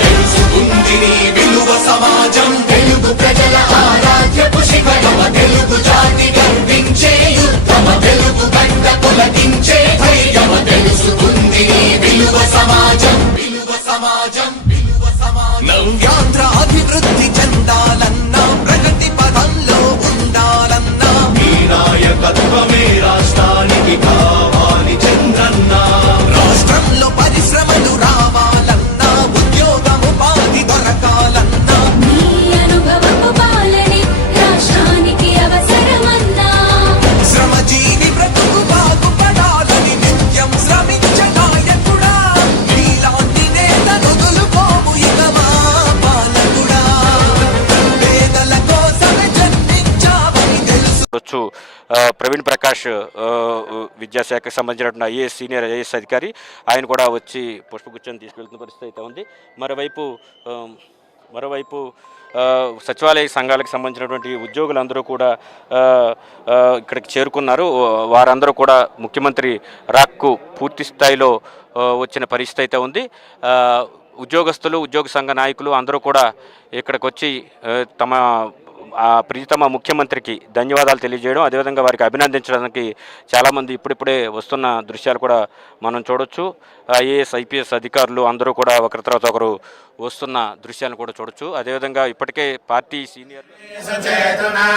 తెలుసుకుంది నీ విలువ సమాజం తెలుగు ప్రజల ఆరాధ్యపు శిఖరమ తెలుగు జాతి గర్వించే యుద్ధమ తెలుగు గడ్డ తొలగించే ధైర్యమ తెలుసుకుంది నీ విలువ సమాజం విలువ సమాజం విలువ సమాజం నవ్యాంధ్ర అభివృద్ధి చెందాలన్నా ప్రగతి పదంలో ఉండాలన్నా మీ నాయకత్వమే రాష్ట్రానికి కావాలి చంద్రన్న రాష్ట్రంలో పరిశ్రమలు రావాలన్నా ఉద్యోగం ఉపాధి దొరకాలన్నా మీ అనుభవపు పాలనే రాష్ట్రానికి అవసరమన్నా శ్రమజీవి బ్రతుకు బాగుపడాలని నిత్యం శ్రమించే నాయకుడా నీలాంటి నేత వదులుకోము ఇక మా పాలకుడా పేదల కోసమే జన్మించావని తెలుసు. ప్రవీణ్ ప్రకాష్ విద్యాశాఖకు సంబంధించినటువంటి సీనియర్ ఐఏఎస్ అధికారి ఆయన కూడా వచ్చి పుష్పగుచ్చాన్ని తీసుకెళ్తున్న పరిస్థితి అయితే ఉంది. మరోవైపు సచివాలయ సంఘాలకు సంబంధించినటువంటి ఉద్యోగులందరూ కూడా ఇక్కడికి చేరుకున్నారు. వారందరూ కూడా ముఖ్యమంత్రి రాక్కు పూర్తి స్థాయిలో వచ్చిన పరిస్థితి అయితే ఉంది. ఉద్యోగస్తులు ఉద్యోగ సంఘ నాయకులు అందరూ కూడా ఇక్కడికి వచ్చి తమ ప్రియతమ ముఖ్యమంత్రికి ధన్యవాదాలు తెలియజేయడం, అదేవిధంగా వారికి అభినందించడానికి చాలామంది ఇప్పుడిప్పుడే వస్తున్న దృశ్యాలు కూడా మనం చూడొచ్చు. ఐఏఎస్ ఐపీఎస్ అధికారులు అందరూ కూడా ఒకరి తర్వాత ఒకరు వస్తున్న దృశ్యాలను కూడా చూడొచ్చు. అదేవిధంగా ఇప్పటికే పార్టీ సీనియర్